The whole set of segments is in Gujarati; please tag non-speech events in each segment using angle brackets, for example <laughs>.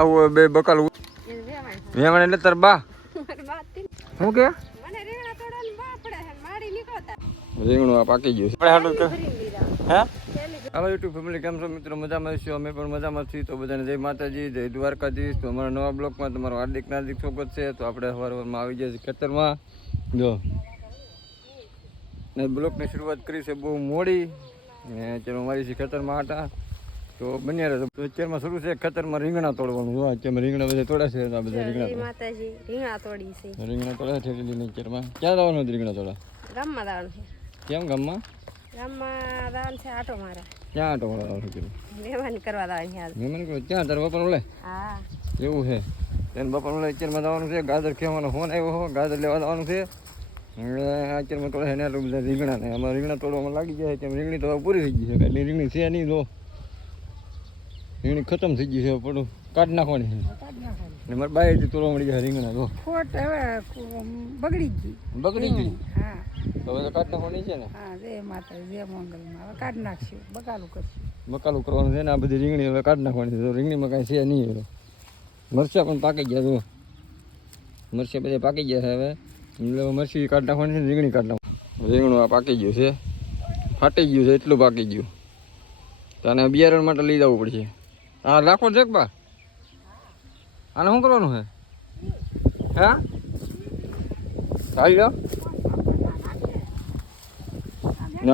આવું બે બકલ વેવાણ એટલે તાર બા. શું કે? રીંગણા છે આ પાકી ગયું છે. આપણે હાટું ભરી હે? પહેલી યુટ્યુબ ફેમિલી કેમ છો મિત્રો? મજામાં છીએ અમે પણ મજામાં છીએ. તો બધાને જય માતાજી જય દ્વારકાધીશ. તો અમારા નવા બ્લોકમાં તમારું હાર્દિક નાર્દિક સ્વાગત છે. તો આપણે સવાર સવારમાં આવી ગયા છીએ ખેતરમાં. જો. ને બ્લોકની શરૂઆત કરી છે બહુ મોડી. ને ચાલો મારી છે ખેતરમાં આટા. તો બન્યા રહે તો અત્યારમાં શરૂ છે ખેતરમાં રીંગણા તોડવાનું. જો અત્યારમાં રીંગણા બધા તોડ્યા છે આ બધા રીંગણા માતાજી રીંગણા તોડી છે. રીંગણા તોડ્યા છે એટલે અત્યારમાં. ક્યાં જવાનું હતું રીંગણા તોડા ગામમાં જવાનું છે. કેમ ગામમાં? ગામમાં જવાનું છે આટો મારા. ક્યાં આટો વળવાનું કીધું મહેમાન કરવા જવાનું છે મહેમાન કરવા? ક્યાં? તારા બપોર ઓલે? હા. એવું છે. તેને ઓલે અત્યારમાં જવાનું છે? ગાજર ખેવાનો ફોન આવ્યો હો. ગાજર લેવા જવાનું છે. અત્યારમાં તોડે બધા રીંગણા ને. અમારે રીંગણા તોડવામાં લાગી જાય છે. રીંગણી તો પૂરી થઈ ગઈ છે. એટલી રીંગણી છે નહીં જો. રીંગણી ખતમ થઈ ગઈ છે હવે પડું કાઢ નાખવાની. ને ને બાય બાયથી તોડવા મળી જાય રીંગણા તો ખોટ હવે બગડી ગઈ. બગડી ગઈ? હા. તો હવે તો કાઢ નાખવાની છે ને? હા જય માતા જય મંગલમાં. હવે કાઢ નાખશું બકાલું કરશું. બકાલું કરવાનું છે ને આ બધી રીંગણી હવે કાઢ નાખવાની છે. તો રીંગણીમાં કાંઈ છે નહીં હવે. મરચા પણ પાકી ગયા તો મરચા બધા પાકી ગયા છે હવે. એટલે મરચી કાઢ નાખવાની છે રીંગણી કાઢ નાખવાની. રીંગણું આ પાકી ગયું છે. ફાટી ગયું છે એટલું પાકી ગયું. તો આને બિયારણ માટે લઈ જવું પડશે. હા રાખો છે બા આને શું કરવાનું છે? હા? ચાલી જાઓ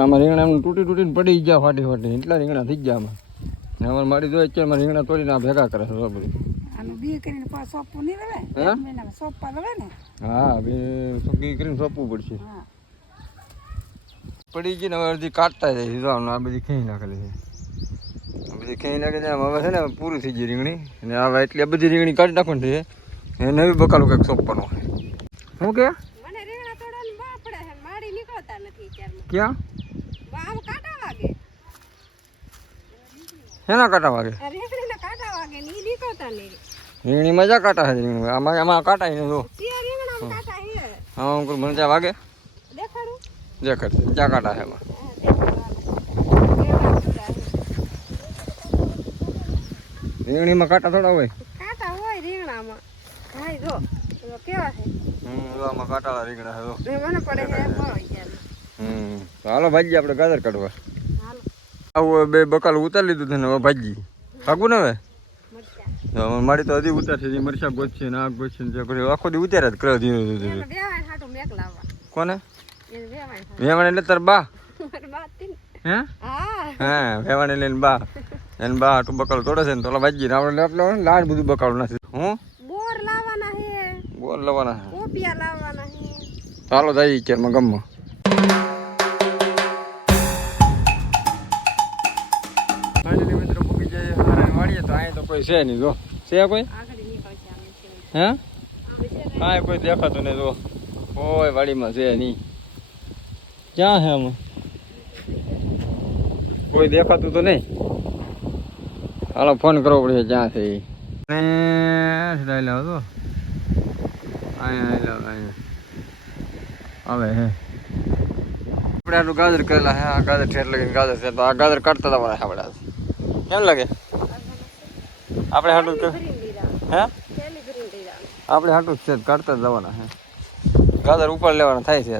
આમાં રીંગણા એમ તૂટી તૂટીને પડી ગયા ફાટી ફાટી. એટલા રીંગણા થઈ ગયા આમાં. ને અમારે મારી જોઈએ અત્યારે રીંગણા તોડીને આ ભેગા કરે છે બધું બી કરીને સોંપવું નહીં હે? સોંપવા ને? બે સૂકી કરીને સોંપવું પડશે. પડી ગઈ ને હવે અડધી કાઢતા જાય આ બધી ખેંચી નાખેલી છે. બધી ખેંચી નાખી દે હવે છે ને પૂરું થઈ ગઈ રીંગણી. અને હવે એટલી આ બધી રીંગણી કાઢી નાખવાની છે. એ નવી બકાલું કંઈક સોંપવાનું શું કે? છે ક્યાં? શેના કાંટા વાગે? રીંગણી મજા કાંટા છે રીંગણી. આમાં આમાં કાંટા છે જો. હે. કોઈ મને ત્યાં વાગે? દેખાડ. ત્યાં કાંટા છે એમાં રીંગણીમાં કાંટા થોડા હોય? કાંટા હોય રીંગણામાં. હાય જો. કેવા છે? હમ આમાં કાંટાળા રીંગણા છે મને પડે છે હમ હાલો ભાજી આપણે ગાજર કાઢવા. આવું બે બકાલ ઉતારી લીધું છે ને હવે ભાજી ભાગવું ને હવે? મારી તો હજી ઉતારશે છે મરચા ગોતશે ને આ ગોતશે ને આખો દી ઉતાર્યા જ કરે ધીરે કોને? વેવાણ એટલે તાર બા. હા? હા. વેવાણ લઈને બા. એને બા આટલું બકાલ તોડે છે ને તો વાગી ભાજી આપણે આપણે લાડ બધું બકાલું નથી હું? બોર લાવવાના હે બોલ લાવવાના હે કોપિયા લાવવાના હે ચાલો જઈએ ચેરમાં ગમમાં ફાઇનલી મિત્રો પૂકી જઈએ. હારે વાળીએ તો અહીં તો કોઈ છે નહીં જો. છે કોઈ? હે? કાંઈ કોઈ દેખાતું નહીં જો. કોઈ વાડીમાં છે નહીં. ક્યાં છે આમાં? કોઈ દેખાતું તો નહીં? હાલો, ફોન કરવો પડશે ક્યાં છે એ સીધા તો અહીંયા લાવ અહીંયા. આવે હે. આપણે આટલું ગાજર કરેલા હે, આ ગાજર ઠેર લગીને ગાજર છે, તો આ ગાજર કાઢતા હતા આપણે કેમ લાગે? આપણે હાટું હે? આપણે હાટું છે, કાઢતા જવાના હે. ગાજર ઉપર લેવાના થાય છે.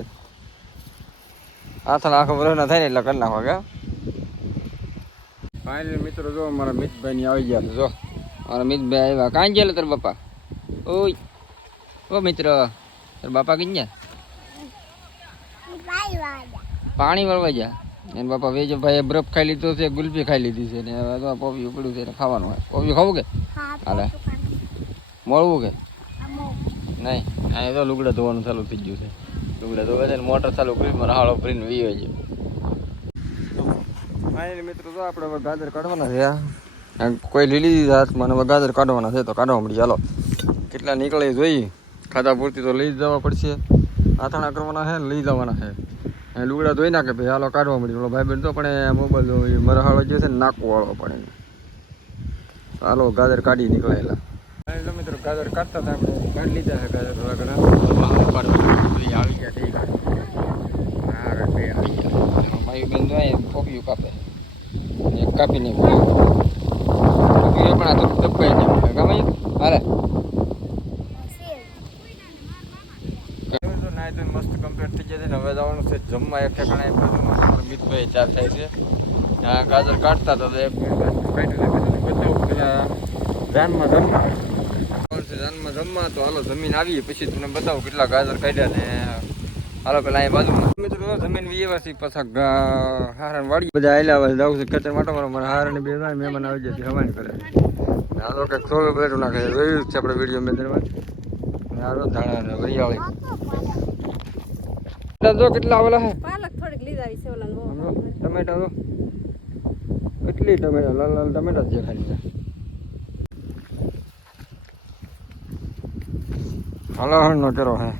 હાથના આખો વર્ષના થાય ને એટલે કરી નાખવા કે? ફાઇનલી મિત્રો જો મારા મિતભાઈ આવી ગયા જો. મારા મિતભાઈ આવ્યા. કાંઈ ગયા તારા બાપા? ઓય. ઓ મિત્ર તારા બાપા કઈ ગયા? પાણી વળવા ગયા. એને બાપા વેજ ભાઈ બરફ ખાઈ લીધો છે ગુલ્ફી ખાઈ લીધી છે ને હવે તો પોપી પડ્યું છે એને ખાવાનું હોય. પોપી ખાવું કે? હાલે મળવું કે? નહીં. અહીં તો લુગડા ધોવાનું ચાલુ થઈ ગયું છે. લુગડા ધોવે છે ને મોટર ચાલુ કરી મારા હાળો ભરીને વીવે છે. ફાઇનલી મિત્રો તો આપણે હવે ગાજર કાઢવાના છે કોઈ લીલી દીધા હાથમાં હવે ગાજર કાઢવાના છે તો કાઢવા મળી ચાલો કેટલા નીકળે જોઈ ખાધા પૂરતી તો લઈ જવા પડશે. આથાણા કરવાના છે લઈ જવાના છે. એ લુગડા ધોઈ નાખે ભાઈ હાલો કાઢવા મળી ઓલો ભાઈ બેન તો પણ મોબાઈલ મારા હાળો જે છે ને નાખવો વાળો પણ એને. હાલો ગાજર કાઢી નીકળેલા મિત્રો ગાજર કાઢતા હતા આપણે. કાઢી લીધા છે ગાજર થોડા ઘણા. આવી ગયા થઈ ગયા હા બે આવી ગયા. ભાઈ ફોક્યું કાપે કાપી નહીં એ પણ આ તો દબાઈ જાય ભાઈ હાલે. મસ્ત કમ્પ્લીટ થઈ છે ને હવે જવાનું છે જમવા. એક ઠેકાણે બાજુમાં મિતભાઈ ચાર થાય છે. ત્યાં ગાજર કાઢતા હતા એક જાનમાં જમવા. જવાનું જમવા. તો હાલો જમીન આવી પછી તમને બતાવું કેટલા ગાજર કાઢ્યા ને હાલો પેલા એ બાજુ મિત્રો જમીન વીએવાસી પાછા હારણ વાડી બધા આયલા હવે જવું છે ખેતર માટે મારો મારા હારણ બે જણા મહેમાન આવી જશે હવાની કરે. હાલો કંઈક સોળ પ્લેટો નાખે છે જોયું છે આપણે વીડિયો મેં અને તો ધાણા ને વરિયાળી જો કેટલા આવેલા હે? પાલક થોડીક લીધાવી છે ઓલા ટમેટા તો કેટલી ટમેટા? લાલ લાલ ટમેટા જ દેખાય છે. હણ નો ચરો હે.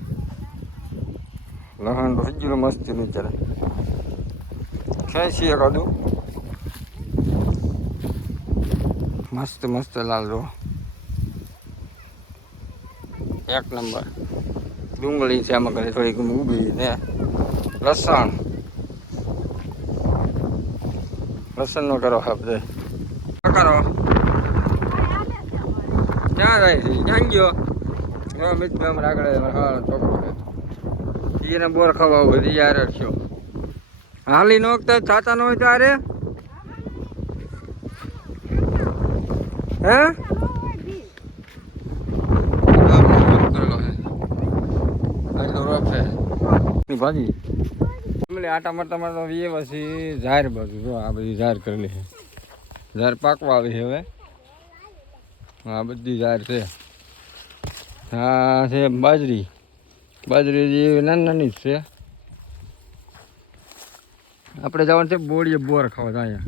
લહણ હજુ મસ્તનું ચાલે ખેંચી એકાદું મસ્ત મસ્ત લાલ જો એક નંબર ડુંગળી છે આમાં કરે થોડીક ઊભી ને લસણ લસણ નો કરો આપણે કરો ક્યાં જાય છે ક્યાં ગયો હા મિત અમારે આગળ છોકરો એને બોર ખવાવું બધી યાર છો. હાલી નો વખતે નો હોય તારે હે? ભાજી. આટા મારતા મારતા વીએ પછી ઝાર બાજુ આ બધી ઝાર કરેલી છે. ઝાર પાકવા આવી છે હવે. આ બધી ઝાર છે. હા છે બાજરી. બાજરી જે નાની નાની જ છે. આપણે જવાનું છે બોડીએ બોર ખાવા અહીંયા.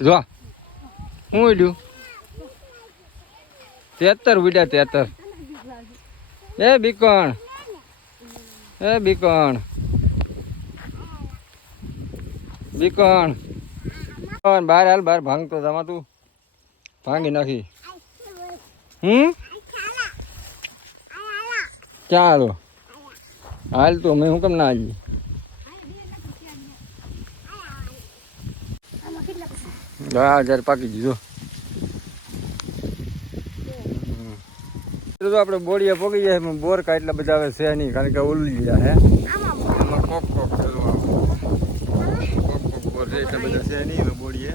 જો હું ઉડ્યું? તેતર ઉડ્યા તેતર. એ બીકણ. એ બીકણ. બીકણ. બહાર હાલ, બહાર ભાંગતો જમા તું. ભાંગી નાખી. હમ? ક્યાં હાલો હાલ તો મેં હું કેમ ના આવી હા જ્યારે પાકી દીધો. તો આપણે બોડીએ પોગી જાય પણ બોર કા એટલા બધા હવે છે નહીં કારણ કે ઉલ્લી ગયા હે. એમાં કોક કોક પેલું કોક કોક બોર છે એટલા બધા છે નહીં બોડીએ.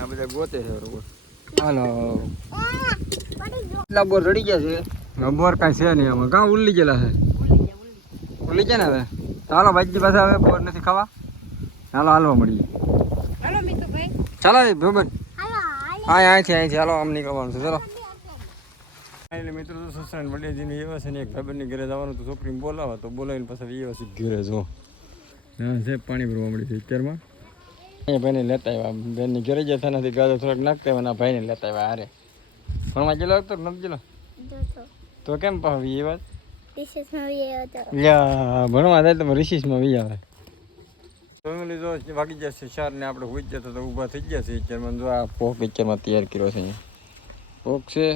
આ બધા ગોતે છે બરોબર. હાલો. એટલા બોર રડી ગયા છે. બોર કાંઈ છે નહીં આમાં. કાં ઉલ્લી ગયેલા છે? ઉલ્લી ગયા ને હવે? ચાલો ભાઈજી પાસે હવે બોર નથી ખાવા. ચાલો હાલવા મળીએ. ચાલો ભોબન. હા અહીંથી અહીંથી. હાલો આમ નીકળવાનું છે. ચાલો. એટલે મિત્રો તો સસરાને વડિયાજીને એવા છે ને એક ભાઈબંધની ઘરે જવાનું તો છોકરીને બોલાવા. તો બોલાવીને પછી એવા છે ઘરે જો હા છે પાણી ભરવા મળી છે અત્યારમાં. અહીંયા ભાઈને લેતા આવ્યા. બેનની ઘરે જતા નથી ગાજો થોડાક નાખતા આવ્યા ભાઈને લેતા આવ્યા હારે. ભણવા ગયેલો હતો નથી ગયેલો. તો કેમ પાવી એ વાત યા ભણવા જાય તો રિશીસમાં વી આવે. ફેમિલી જો વાગી જશે ચાર ને આપણે હોઈ જતા તો ઊભા થઈ ગયા છે પિક્ચરમાં જો આ પોક પિક્ચરમાં તૈયાર કર્યો છે અહીંયા. પોક છે.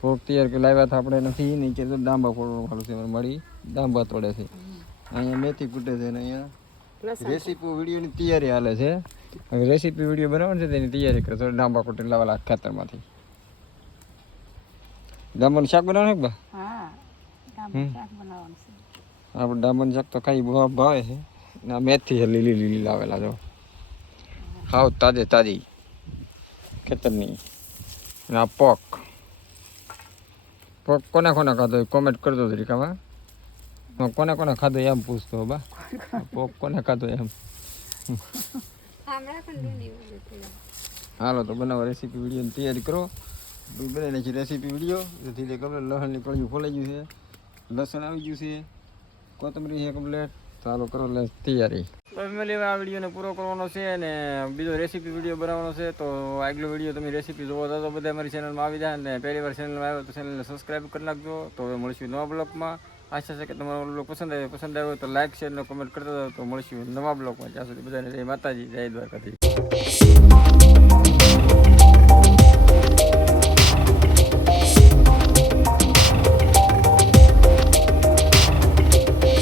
પોક તૈયાર કરી લાવ્યા હતા આપણે નથી નીચે તો ડાંબા ફોડવાનું ખાલું છે. મળી ડાંબા તોડે છે. અહીંયા મેથી કૂટે છે ને અહીંયા. રેસીપી વિડીયોની તૈયારી હાલે છે. રેસીપી વીડિયો બનાવવાનું છે તેની તૈયારી કરે તો ડાંબા કૂટે લાવેલા ખેતરમાંથી. ડાંબાનું શાક બનાવવાનું બા? હા હમ. શાક બનાવવાનું છે. આપણે ડાંબાનું શાક તો ખાઈ બહુ ભાવે છે. ને આ મેથી છે લીલી લીલી લાવેલા જો. હાવ તાજે તાજી. ખેતરની. અને આ પોક. પોક કોને કોને ખાધો કોમેન્ટ કરજો તરીકામાં કોને કોને ખાધો એમ પૂછતો બા. પોક કોને ખાધો એમ. <laughs> હાલો તો બનાવો રેસીપી વિડીયોની તૈયારી કરો. બનાવી નાખી રેસીપી વીડિયો ધીરે કમ્પ્લેટ લસણની કળિયું ખોલાઈ ગયું છે લસણ આવી ગયું છે કોથમરી છે કમ્પ્લેટ ચાલો કરો લે તૈયારી ફેમિલી આ વિડીયોને પૂરો કરવાનો છે અને બીજો રેસીપી વીડિયો બનાવવાનો છે તો આગલો વીડિયો તમે રેસીપી જોવો તો બધા અમારી ચેનલમાં આવી જાય અને પહેલી વાર ચેનલમાં આવ્યો તો ચેનલને સબસ્ક્રાઈબ કરી નાખજો તો હવે મળીશું નવા બ્લોગમાં આશા છે કે તમારો બ્લોગ પસંદ આવ્યો પસંદ આવ્યો તો લાઈક શેર અને કમેન્ટ કરતા તો મળીશું નવા બ્લોગમાં જ્યાં સુધી બધાને જય માતાજી જય દ્વારકાથી